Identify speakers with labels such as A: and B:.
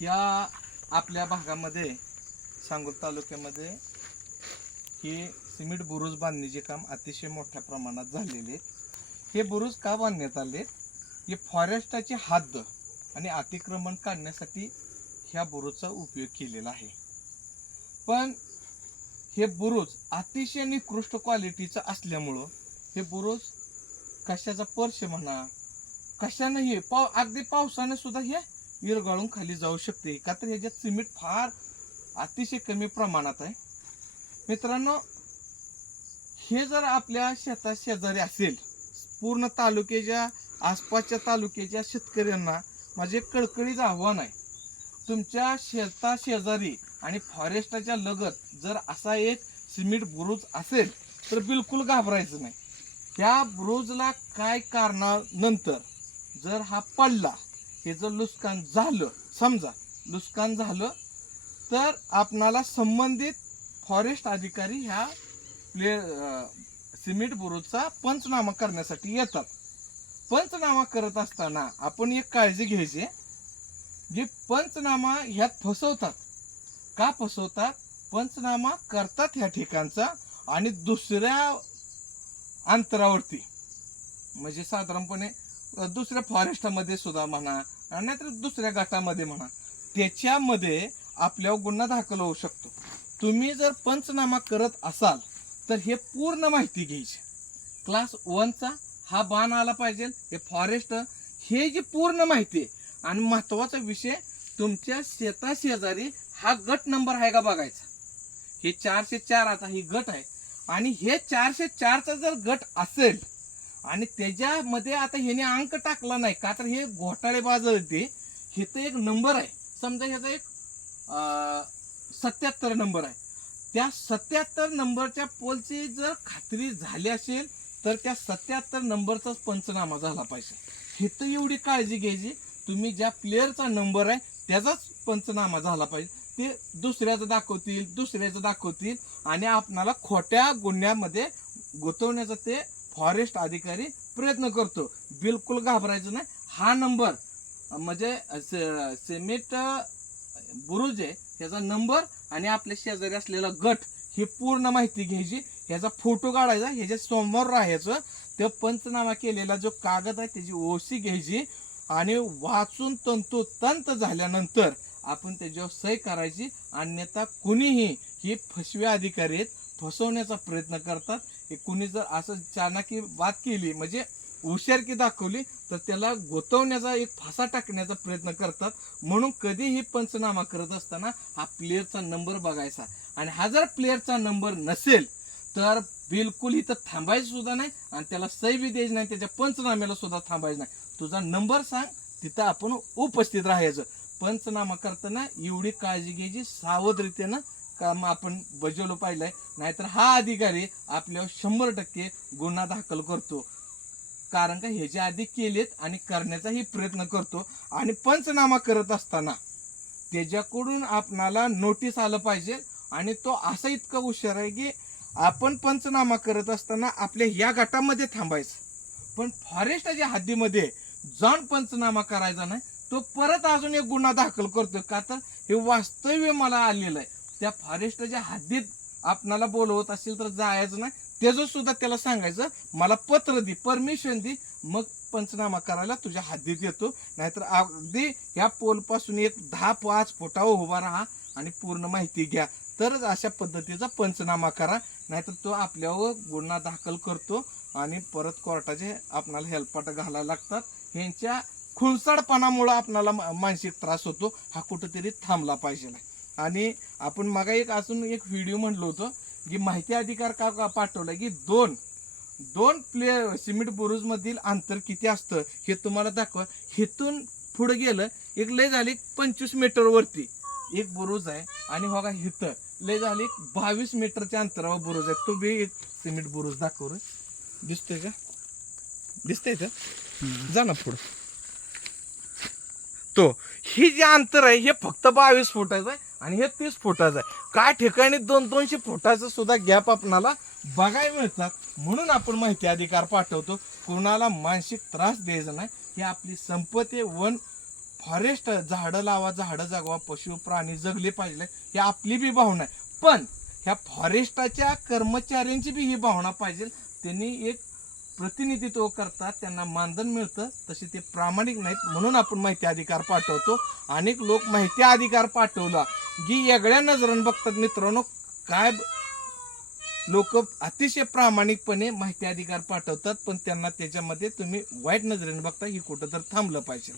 A: ह्या आपल्या भागामध्ये सांगोल तालुक्यामध्ये हे सिमेंट बुरुज बांधणीचे काम अतिशय मोठ्या प्रमाणात झालेले हे बुरुज का बांधण्यात आले हे फॉरेस्टाची हद्द आणि अतिक्रमण काढण्यासाठी ह्या बुरुजचा उपयोग केलेला आहे. पण हे बुरुज अतिशय निकृष्ट क्वालिटीचं असल्यामुळं हे बुरुज कशाचा पर्श म्हणा कशानंही पाव अगदी पावसानं सुद्धा हे विरघळून खाली जाऊ शकते. का तर ह्याच्यात सिमेंट फार अतिशय कमी प्रमाणात आहे. मित्रांनो हे जर आपल्या शेता शेजारी असेल पूर्ण तालुक्याच्या आसपासच्या तालुक्याच्या शेतकऱ्यांना माझे कळकळीचं आव्हान आहे. तुमच्या शेता शेजारी आणि फॉरेस्टाच्या लगत जर असा एक सिमेंट बुरुज असेल तर बिलकुल घाबरायचं नाही. त्या ब्रुजला काय कारणानंतर जर हा पडला हे जर नुकसान झालं समजा नुकसान झालं तर आपणाला संबंधित फॉरेस्ट अधिकारी ह्या प्ले सिमेंट बुरुजचा पंचनामा करण्यासाठी येतात. पंचनामा करत असताना आपण एक काळजी घ्यायची. जे पंचनामा ह्यात फसवतात. का फसवतात? पंचनामा करतात ह्या ठिकाणचा आणि दुसऱ्या अंतरावरती. म्हणजे साधारणपणे दुसऱ्या फॉरेस्टमध्ये सुद्धा म्हणा नाहीतर दुसऱ्या गटामध्ये म्हणा. त्याच्यामध्ये आपल्यावर गुन्हा दाखल होऊ शकतो. तुम्ही जर पंचनामा करत असाल तर हे पूर्ण माहिती घ्यायची. क्लास वनचा हा बाण आला पाहिजे. हे फॉरेस्ट हे जी पूर्ण माहिती आहे आणि महत्त्वाचा विषय तुमच्या शेता शेजारी हा गट नंबर आहे का बघायचा? हे चारशे चार आता ही गट आहे. आणि हे चारशे चारचा जर गट असेल आणि त्याच्यामध्ये आता ह्याने अंक टाकला नाही का तर हे घोटाळेबाज ते. हे तर एक नंबर आहे. समजा ह्याचा एक सत्याहत्तर नंबर आहे. त्या सत्याहत्तर नंबरच्या पोलची जर खात्री झाली असेल तर त्या सत्याहत्तर नंबरचाच पंचनामा झाला पाहिजे. हे तर एवढी काळजी घ्यायची. तुम्ही ज्या प्लेअरचा नंबर आहे त्याचाच पंचनामा झाला पाहिजे. ते दुसऱ्याचं दाखवतील दुसऱ्याचं दाखवतील आणि आपणाला खोट्या गुन्ह्यामध्ये गुंतवण्याचं ते फॉरेस्ट अधिकारी प्रयत्न करतो. बिलकुल घाबरायचं नाही. हा नंबर म्हणजे सिमेंट बुरुज आहे ह्याचा नंबर आणि आपल्या शेजारी असलेला गट ही पूर्ण माहिती घ्यायची. ह्याचा फोटो काढायचा ह्याच्या समोर राहायचं. ते पंचनामा केलेला जो कागद आहे त्याची ओसी घ्यायची आणि वाचून तंतोतंत झाल्यानंतर आपण त्याच्यावर सही करायची. अन्यथा कुणीही हे फसवे अधिकारी आहेत फसवण्याचा प्रयत्न करतात. कुणी जर असं चाणाकी वाद केली म्हणजे हुशारकी दाखवली तर त्याला गोतवण्याचा एक फासा टाकण्याचा प्रयत्न करतात. म्हणून कधीही पंचनामा करत असताना हा प्लेअरचा नंबर बघायचा. आणि हा जर प्लेअरचा नंबर नसेल तर बिलकुल इथं थांबायचं सुद्धा नाही आणि त्याला सही बी द्यायची नाही त्याच्या पंचनाम्याला सुद्धा थांबायचं नाही. तुझा नंबर सांग तिथं आपण उपस्थित राहायचं. पंचनामा करताना एवढी काळजी घ्यायची सावधरीतेनं काम आपण बजावलं पाहिलंय. नाहीतर हा अधिकारी आपल्यावर शंभर टक्के गुन्हा दाखल करतो. कारण का ह्याच्या आधी केलेत आणि करण्याचाही प्रयत्न करतो आणि पंचनामा करत असताना त्याच्याकडून आपणाला नोटीस आलं पाहिजे आणि तो असा इतका हुशार आहे की आपण पंचनामा करत असताना आपल्या या गटामध्ये थांबायचं. पण फॉरेस्टच्या हद्दीमध्ये जाऊन पंचनामा करायचा नाही तो परत अजून एक गुन्हा दाखल करतो का तर हे वास्तव्य मला आलेलं आहे. त्या फॉरेस्टच्या हद्दीत आपणाला बोलवत असेल तर जायचं नाही. त्याचं सुद्धा त्याला सांगायचं मला पत्र दे परमिशन दे मग पंचनामा करायला तुझ्या हद्दीत येतो. नाहीतर अगदी ह्या पोलपासून एक दहा पाच फुटावर उभा राहा आणि पूर्ण माहिती घ्या. तरच अशा पद्धतीचा पंचनामा करा. नाहीतर तो आपल्यावर गुन्हा दाखल करतो आणि परत कोर्टाचे आपणाला हेल्पाट घालायला लागतात. ह्यांच्या खुणसाडपणामुळं आपणाला मानसिक त्रास होतो. हा कुठंतरी थांबला पाहिजे आणि आपण मागा एक अजून एक व्हिडिओ म्हणलो होतो की माहिती अधिकार का का पाठवला की दोन दोन प्लेअर सिमेंट बुरुज मधील अंतर किती असतं हे तुम्हाला दाखवा. हेतून पुढे गेलं एक लय झाली पंचवीस मीटर वरती. एक बुरुज आहे आणि बघा हिथं लय झाली बावीस मीटरच्या अंतरावर बुरुज आहे. तो बी एक सिमेंट बुरुज दाखव दिसतोय का? दिसतंय का? जा ना पुढं. तो ही जे अंतर आहे हे फक्त बावीस फुटाचं आहे आणि हे तीस फुटाचं आहे. काय ठिकाणी दोन दोनशे फुटाचं सुद्धा गॅप आपणाला बघायला मिळतात. म्हणून आपण माहिती अधिकार पाठवतो. कोणाला मानसिक त्रास द्यायचा नाही. हे आपली संपत्ती वन फॉरेस्ट झाडं लावा झाडं जगवा पशु प्राणी जगले पाहिजे. ही आपली बी भावना आहे. पण ह्या फॉरेस्टाच्या कर्मचाऱ्यांची बी ही भावना पाहिजे. त्यांनी एक प्रतिनिधित्व करतात त्यांना मानधन मिळतं तसे ते प्रामाणिक नाहीत म्हणून आपण माहिती अधिकार पाठवतो. अनेक लोक माहिती अधिकार पाठवला. की वेगळ्या नजरेनं बघतात मित्रांनो काय लोक अतिशय प्रामाणिकपणे माहिती अधिकार पाठवतात पण त्यांना त्याच्यामध्ये तुम्ही वाईट नजरेने बघता ही कुठं तर थांबलं पाहिजे.